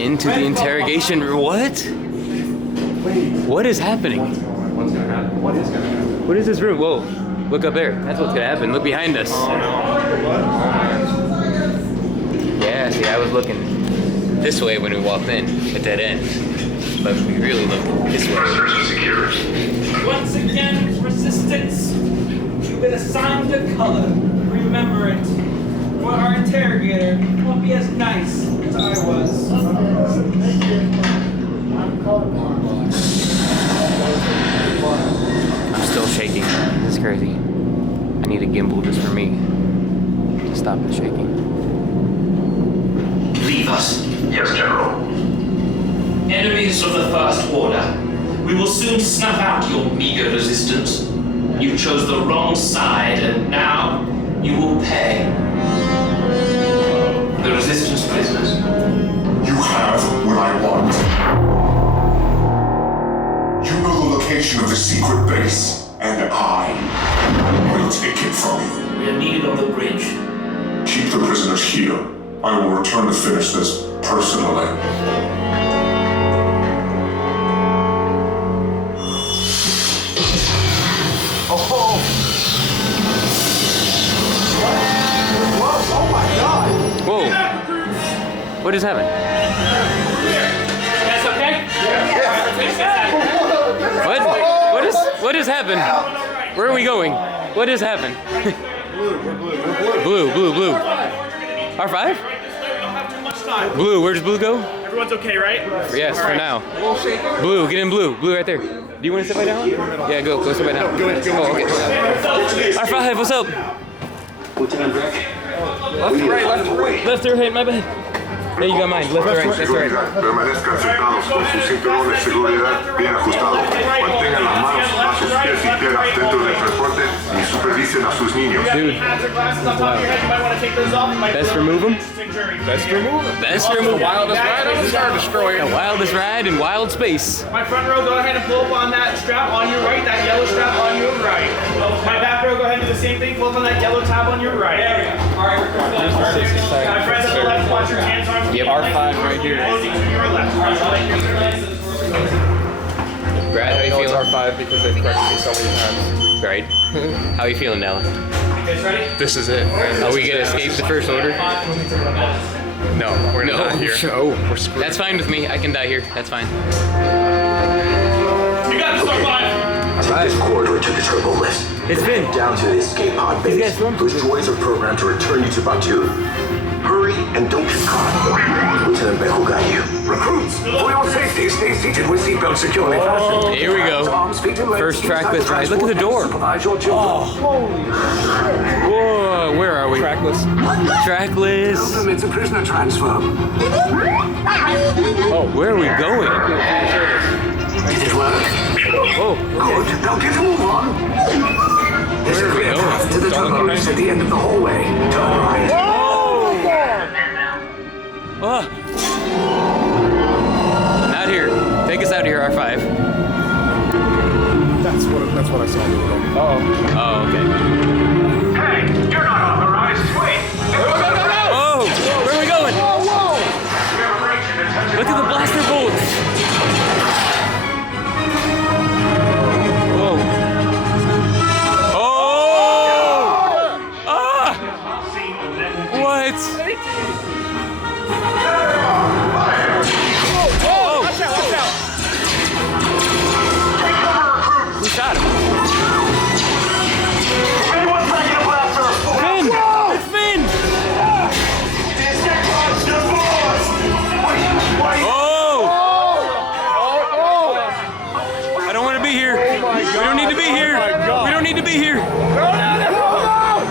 Into the interrogation room. What? What is happening? What's gonna happen? What is gonna happen? What is this room? Whoa. Look up there. That's what's gonna happen. Look behind us. Oh no. Yeah, see, I was looking this way when we walked in, a dead end. But we really look this way. Once again, resistance. You've been assigned a color. Remember it. For our interrogator, won't be as nice as I was. I'm still shaking. This is crazy. I need a gimbal just for me to stop the shaking. Leave us. Yes, General. Enemies of the First Order. We will soon snuff out your meager resistance. You chose the wrong side, and now you will pay. The resistance prisoners. You have what I want. You know the location of the secret base, and I will take it from you. We are needed on the bridge. Keep the prisoners here. I will return to finish this personally. Oh! Whoa, oh my God! Whoa! What just happened? That's okay? What has happened? Where are we going? What has happened? Blue. R5? Blue, where does Blue go? Everyone's okay, right? Yes, for now. Blue, get in Blue. Blue right there. Do you want to sit by down? Yeah, go sit by down. Oh, okay. R5, what's up? Left to right. Left or right, my bad. There you got mine. Left or right, that's right. Permanezcan sentados con sus cinturones de seguridad bien ajustados. Mantengan las manos a sus pies y piernas dentro del transporte y supervisen a sus niños. Dude. Best remove them? Best remove it. Best remove. The wildest ride on the Star Destroyer. The wildest ride in wild space. My front row, go ahead and pull up on that strap on your right, that yellow strap on your right. My back row, go ahead and do the same thing, pull up on that yellow tab on your right. There we go. All right, we're going. My friends on the left, watch your hands, arms. Yep, R5 right here. Closing to your left. Brad, how you It's feeling? R5 because they've corrected me so many times. Right. How you feeling, Nella? You guys ready? This is it. Are we gonna escape the First Order? No, we're not here. Oh, We're screwed. that's fine with me. I can die here. That's fine. You got this, R5. Take this corridor to the turbo lift. It's Finn. Down to the escape pod base. guys from? Those droids are programmed to return you to Batu. Hurry and don't get caught. Lieutenant Beck will guide you. Recruits, for your safety, stay seated with seatbelts securely fastened. Here we go. Arms, feet, and legs First inside trackless the ride. Look at the door. Supervise your children. Whoa, where are we? Trackless. Trackless. It's a prisoner transfer. Oh, where are we going? Did it work? Oh, Good. Now get a move on. There's a clear path to the turbo lift at the end of the hallway. Turn right. oh. Not here. Take us out of here, R5. That's what I saw. Oh, okay. Hey, you're not authorized. Wait. Oh, where are we going? Look at the blaster bolts. Whoa. Oh! Ah! What? Oh! Watch out. Who shot him? Anyone bringing a blaster? Finn! It's Finn! Oh! I don't want to be here. We don't need to be here. We don't need to be here. Oh!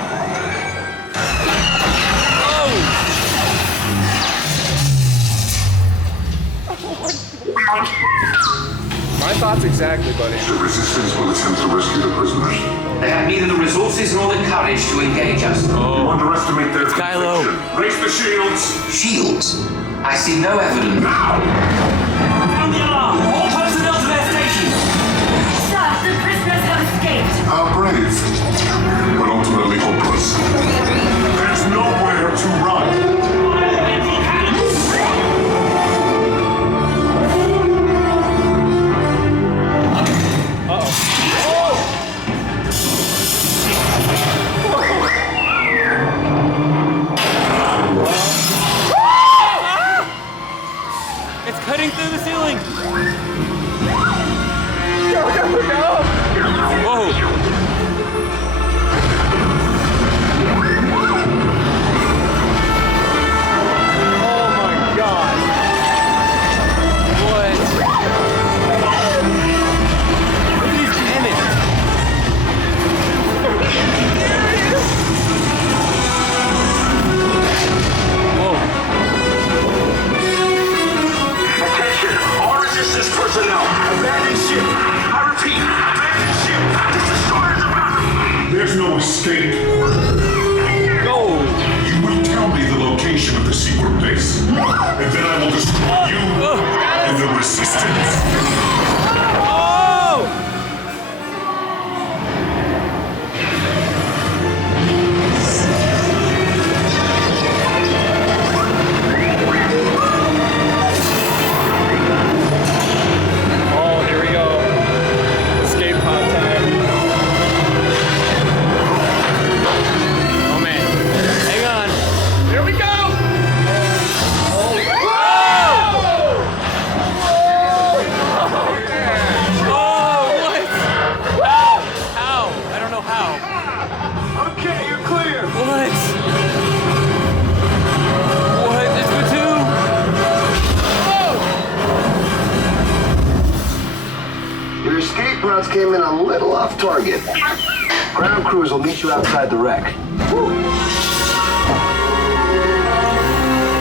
My thoughts exactly, buddy. The resistance will attempt to rescue the prisoners. They have neither the resources nor the courage to engage us. You underestimate their Kylo. conviction. Raise the shields. Shields? I see no evidence. Now! Sound the alarm! All personnel to their stations! Sir, the prisoners have escaped. How brave, but ultimately hopeless. There's nowhere to run. cutting through the ceiling. Whoa. Attention, all resistance personnel. Abandon ship. I repeat, abandon ship. This destroyer's about. There's no escape. Go. You will tell me the location of the secret base, and then I will destroy you and the resistance. Oh! Oh, here we go. Escape pod time. Oh man. Hang on. Here we go. Oh, what? How? I don't know how. Okay, you're clear. What? What? It's for two? Your escape routes came in a little off target. Ground crews will meet you outside the wreck.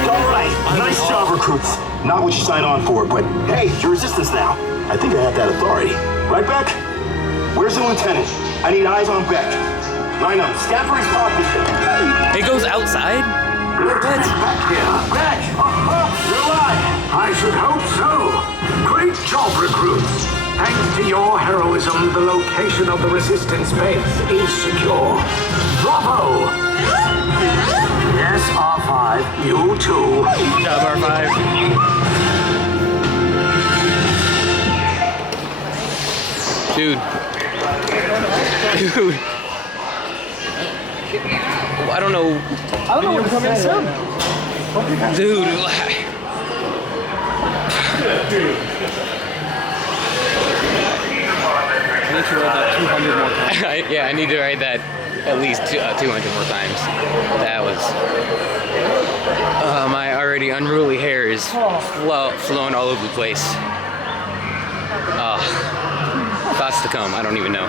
All right, nice job, recruits. Not what you signed on for, but hey, you're resistance now. I think I have that authority. Right, Beck? Where's the lieutenant? I need eyes on Beck. Line up, scan for his position. It goes outside? Lieutenant Beck here. Beck! You're alive! I should hope so. Great job, recruits. Thanks to your heroism, the location of the resistance base is secure. Bravo! Yes, R5, you too. Good job, R5. Dude. Dude. I don't know. You're coming soon. Dude. I need to read that 200 more times. Yeah, I need to write that at least 200 more times. That was... my already unruly hair is flowing all over the place. Thoughts to come, I don't even know.